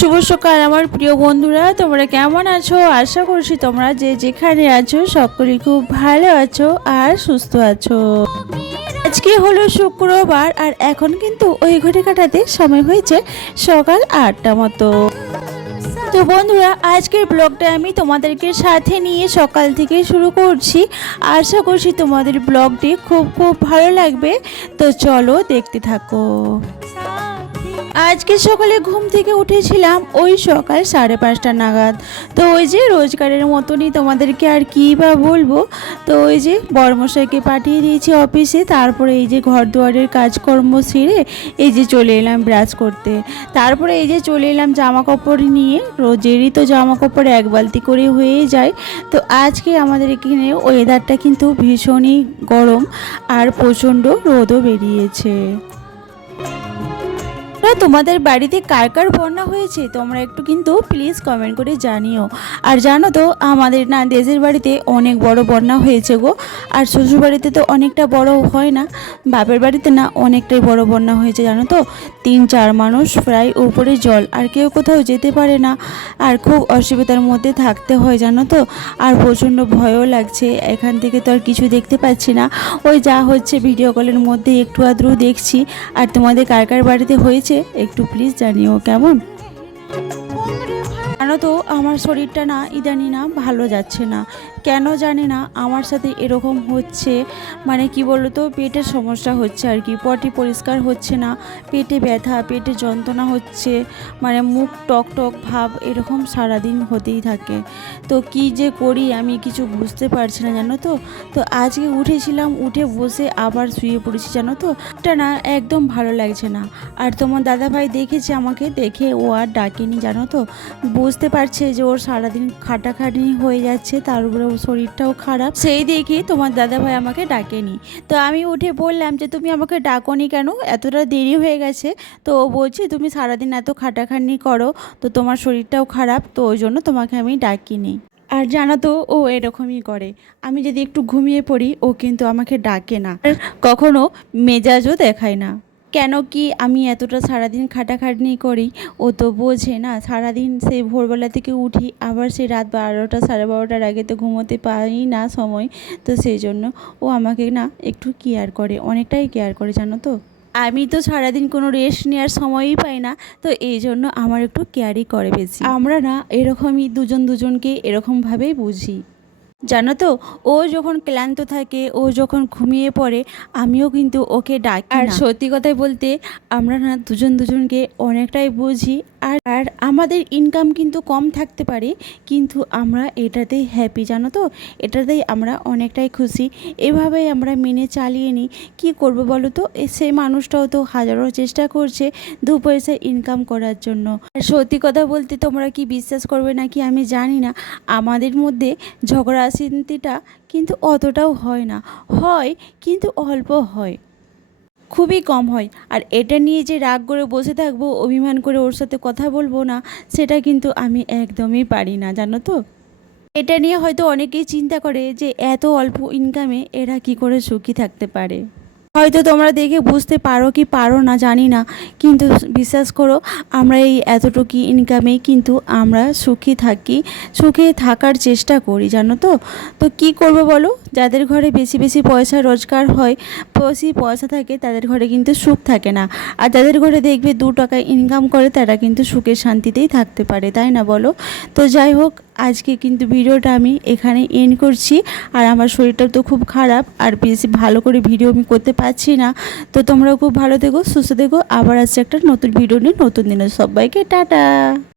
শুভ সকাল আমার প্রিয় বন্ধুরা, তোমরা কেমন আছো? আশা করছি তোমরা যে যেখানে আছো সকলেই খুব ভালো আছো আর সুস্থ আছো। আজকে হলো শুক্রবার আর এখন কিন্তু ওই ঘড়ি কাটাতে সময় হয়েছে সকাল 8টা মতো। তো বন্ধুরা, আজকের ব্লগটা আমি তোমাদেরকে সাথে নিয়ে সকাল থেকে শুরু করছি। আশা করছি তোমাদের ব্লগটি খুব খুব ভালো লাগবে। তো চলো দেখতে থাকো। আজকে সকালে ঘুম থেকে উঠেছিলাম ওই সকাল 5:30 নাগাদ। তো ওই যে রোজগারের মতনই তোমাদেরকে আর কী বা বলবো। তো ওই যে বড়মশাইকে পাঠিয়ে দিয়েছি অফিসে, তারপরে এই যে ঘর দুয়ারের কাজকর্ম সেরে এই যে চলে এলাম ব্রাশ করতে। তারপরে এই যে চলে এলাম জামা কাপড় নিয়ে। রোজেরই তো জামা কাপড় এক বালতি করে হয়ে যায়। তো আজকে আমাদের এখানে ওয়েদারটা কিন্তু ভীষণই গরম আর প্রচণ্ড রোদও বেরিয়েছে। তোমাদের বাড়িতে কার কার বন্যা হয়েছে তোমরা একটু কিন্তু প্লিজ কমেন্ট করে জানিও। আর জানো তো আমাদের না দেশের বাড়িতে অনেক বড় বন্যা হয়েছে গো। আর শ্বশুর বাড়িতে তো অনেকটা বড় হয় না, বাপের বাড়িতে না অনেকটাই বড় বন্যা হয়েছে জানো তো। 3-4 মানুষ প্রায় উপরে জল, আর কেউ কোথাও যেতে পারে না, আর খুব অসুবিধার মধ্যে থাকতে হয় জানো তো। আর প্রচণ্ড ভয়ও লাগছে, এখান থেকে তো আর কিছু দেখতে পাচ্ছি না, ওই যা হচ্ছে ভিডিও কলের মধ্যে একটু আধটু দেখছি। আর তোমাদের কার কার বাড়িতে হয়েছে একটু প্লিজ জানিও কেমন। জানো তো আমার শরীরটা না ইদানি না ভালো যাচ্ছে না, কেন জানি না আমার সাথে এরকম হচ্ছে। মানে কি বলো তো, পেটের সমস্যা হচ্ছে আর কি, পটি পরিষ্কার হচ্ছে না, পেটে ব্যথা, পেটে যন্ত্রণা হচ্ছে, মানে মুখ টক টক ভাব এরকম সারাদিন হতেই থাকে। তো কি যে করি আমি কিছু বুঝতে পারছি না জানো তো। তো আজকে উঠেছিলাম, উঠে বসে আবার শুয়ে পড়েছি জানো তো। এটা না একদম ভালো লাগছে না। আর তোমার দাদাভাই দেখেছে আমাকে, দেখে ও আর ডাকেনি জানো তো। বুঝতে পারছে যে ওর সারাদিন খাটাখাটনি হয়ে যাচ্ছে, তার উপরে ওর শরীরটাও খারাপ, সেই দেখে তোমার দাদাভাই আমাকে ডাকেনি। তো আমি উঠে বললাম যে তুমি আমাকে ডাকোনি কেন, এতটা দেরি হয়ে গেছে। তো ও বলছে তুমি সারাদিন এত খাটাখাটনি করো, তো তোমার শরীরটাও খারাপ, তো ওই জন্য তোমাকে আমি ডাকিনি। আর জানো তো ও এরকমই করে, আমি যদি একটু ঘুমিয়ে পড়ি ও কিন্তু আমাকে ডাকে না, আর কখনো মেজাজও দেখায় না। কেন কি আমি এতটা সারাদিন খাটাখাটনি করি, ও তো বোঝে না। সারাদিন সেই ভোরবেলা থেকে উঠি, আবার সেই রাত 12টা 12:30টার আগে তো ঘুমোতে পারি না সময়। তো সেই জন্য ও আমাকে না একটু কেয়ার করে, অনেকটাই কেয়ার করে জানো তো। আমি তো সারাদিন কোনো রেস্ট নেওয়ার সময়ই পাই না, তো এই জন্য আমার একটু কেয়ারই করে বেশি। আমরা না এরকমই দুজন দুজনকে এরকমভাবেই বুঝি জানো তো। ও যখন ক্লান্ত থাকে, ও যখন ঘুমিয়ে পড়ে, আমিও কিন্তু ওকে ডাকি। আর সত্যি কথাই বলতে আমরা না দুজন দুজনকে অনেকটাই বুঝি। আর আমাদের ইনকাম কিন্তু কম থাকতে পারে, কিন্তু আমরা এটাতেই হ্যাপি জানো তো, এটাতেই আমরা অনেকটাই খুশি। এভাবেই আমরা মেনে চালিয়ে নিই। কী করবো বলো তো, সেই মানুষটাও তো হাজারো চেষ্টা করছে 2 পয়সা ইনকাম করার জন্য। আর সত্যি কথা বলতে তোমরা কি বিশ্বাস করবে নাকি আমি জানি না, আমাদের মধ্যে ঝগড়া শান্তিটা কিন্তু অতটাও হয় না, হয় কিন্তু অল্প হয়, খুবই কম হয়। আর এটা নিয়ে যে রাগ করে বসে থাকবো, অভিমান করে ওর সাথে কথা বলবো না, সেটা কিন্তু আমি একদমই পারি না জানো তো। এটা নিয়ে হয়তো অনেকেই চিন্তা করে যে এত অল্প ইনকামে এরা কি করে সুখী থাকতে পারে। হয়তো তোমরা দেখে বুঝতে পারো কি পারো না জানি না, কিন্তু বিশ্বাস করো আমরা এই এতটুকু ইনকামেই কিন্তু আমরা সুখী থাকি, সুখে থাকার চেষ্টা করি জানো তো। তো কী করবো বলো, যাদের ঘরে বেশি বেশি পয়সা রোজগার হয়, বেশি পয়সা থাকে, তাদের ঘরে কিন্তু সুখ থাকে না। আর যাদের ঘরে দেখবে 2 টাকা ইনকাম করে, তারা কিন্তু সুখের শান্তিতেই থাকতে পারে, তাই না বলো। তো যাই হোক, আজকে কিন্তু ভিডিওটা আমি এখানে এন্ড করছি। আর আমার শরীরটা তো খুব খারাপ, আর বেশি ভালো করে ভিডিও আমি করতে পারছি না। তো তোমরাও খুব ভালো থেকো, সুস্থ থেকো। আবার আসছে একটা নতুন ভিডিও নিয়ে নতুন দিনে। সবাইকে টাটা।